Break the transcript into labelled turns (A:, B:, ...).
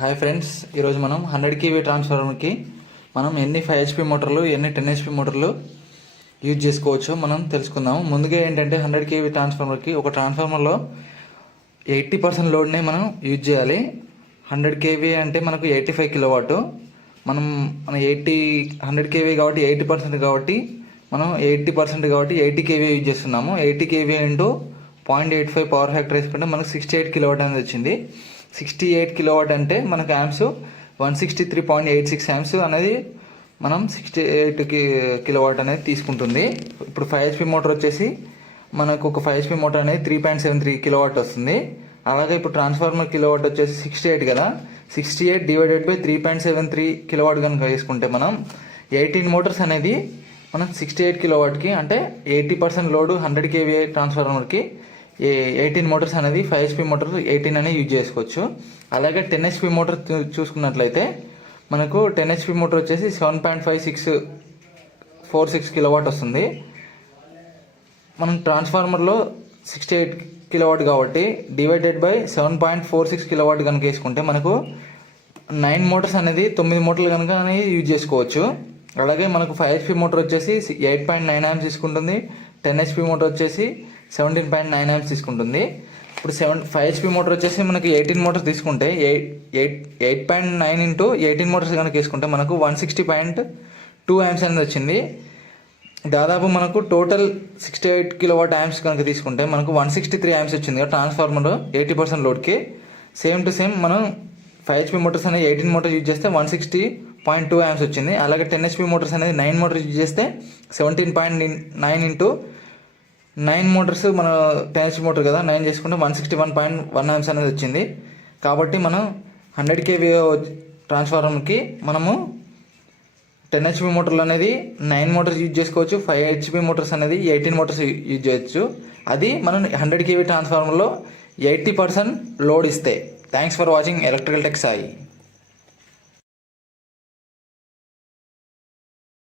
A: Hi friends ఈరోజు మనం hundred KV ట్రాన్స్ఫార్మర్కి మనం ఎన్ని ఫైవ్ హెచ్పి మోటార్లు ఎన్ని టెన్ హెచ్పి మోటార్లు యూజ్ చేసుకోవచ్చో మనం తెలుసుకుందాం ముందుగా ఏంటంటే హండ్రెడ్ కేవీ ట్రాన్స్ఫార్మర్కి ఒక ట్రాన్స్ఫార్మర్లో ఎయిటీ పర్సెంట్ లోడ్నే మనం యూజ్ చేయాలి. హండ్రెడ్ కేవీ అంటే మనకు ఎయిటీ ఫైవ్ కిలోవాట్. మనం మన ఎయిటీ హండ్రెడ్ కేవీ కాబట్టి ఎయిటీ పర్సెంట్ కాబట్టి మనం ఎయిటీ పర్సెంట్ కాబట్టి ఎయిటీ కేవీ యూజ్ చేస్తున్నాము. Eighty KV into point eight five power factor వేసుకుంటే మనకు సిక్స్టీ ఎయిట్ కిలోవాట్ అనేది వచ్చింది. సిక్స్టీ ఎయిట్ కిలోవాట్ అంటే మనకు amps one sixty three point eight six amps అనేది మనం సిక్స్టీ ఎయిట్ కిలోవాట్ అనేది తీసుకుంటుంది. ఇప్పుడు ఫైవ్ హెచ్పి మోటార్ వచ్చేసి మనకు ఒక ఫైవ్ హెచ్పి మోటార్ అనేది three point seven three kilowatt వస్తుంది. అలాగే ఇప్పుడు ట్రాన్స్ఫార్మర్ కిలోవాట్ వచ్చేసి సిక్స్టీ ఎయిట్ కదా. Sixty eight divided by three point seven three kilowatt కనుక వేసుకుంటే మనం ఎయిటీన్ మోటార్స్ అనేది మనం సిక్స్టీ ఎయిట్ కిలోవాట్కి అంటే eighty percent load hundred KVA ట్రాన్స్ఫార్మర్కి eighteen motors అనేది ఫైవ్ హెచ్పి మోటార్ ఎయిటీన్ అనేది యూజ్ చేసుకోవచ్చు. అలాగే టెన్ హెచ్పి మోటార్ చూసుకున్నట్లయితే మనకు టెన్ హెచ్పి మోటార్ వచ్చేసి seven point five six four six kilowatt వస్తుంది. మనం ట్రాన్స్ఫార్మర్లో సిక్స్టీ ఎయిట్ కిలోవాట్ కాబట్టి divided by seven point four six kilowatt కనుక వేసుకుంటే మనకు నైన్ మోటార్స్ అనేది తొమ్మిది మోటార్లు కనుక అనేది యూజ్ చేసుకోవచ్చు. అలాగే మనకు ఫైవ్ హెచ్పి మోటార్ వచ్చేసి ఎయిట్ పాయింట్ నైన్ ఆమ్స్ తీసుకుంటుంది. టెన్ హెచ్పి మోటార్ వచ్చేసి సెవెంటీన్ పాయింట్ నైన్ యామ్స్ తీసుకుంటుంది. ఇప్పుడు సెవెన్ ఫైవ్ హెచ్పి మోటార్ వచ్చేసి మనకి ఎయిటీన్ మోటార్స్ తీసుకుంటే eight eight eight point nine into eighteen motors కనుక తీసుకుంటే మనకు one sixty point two amps అనేది వచ్చింది. దాదాపు మనకు total sixty eight kilowatt amps కనుక తీసుకుంటే మనకు వన్ సిక్స్టీ త్రీ యామ్స్ వచ్చింది transformer eighty percent లోడ్కి. Same to same మనం ఫైవ్ హెచ్పి మోటార్స్ అనేది ఎయిటీన్ మోటార్ యూజ్ చేస్తే one sixty point two amps వచ్చింది. అలాగే టెన్ హెచ్పి మోటార్స్ అనేది నైన్ మోటార్స్ యూజ్ చేస్తే seventeen point nine into nine motors మన ten HP motor కదా nine చేసుకుంటే one sixty one point one amps అనేది వచ్చింది. కాబట్టి మనం హండ్రెడ్ కేవీ ట్రాన్స్ఫార్మర్కి మనము టెన్ హెచ్పి మోటార్లు అనేది నైన్ మోటార్స్ యూజ్ చేసుకోవచ్చు ఫైవ్ హెచ్పి మోటార్స్ అనేది ఎయిటీన్ మోటార్స్ యూజ్ చేయొచ్చు. అది మనం హండ్రెడ్ కేవీ ట్రాన్స్ఫార్మర్లో ఎయిటీ పర్సెంట్ లోడ్ ఇస్తే. Thanks for watching electrical tech Sai.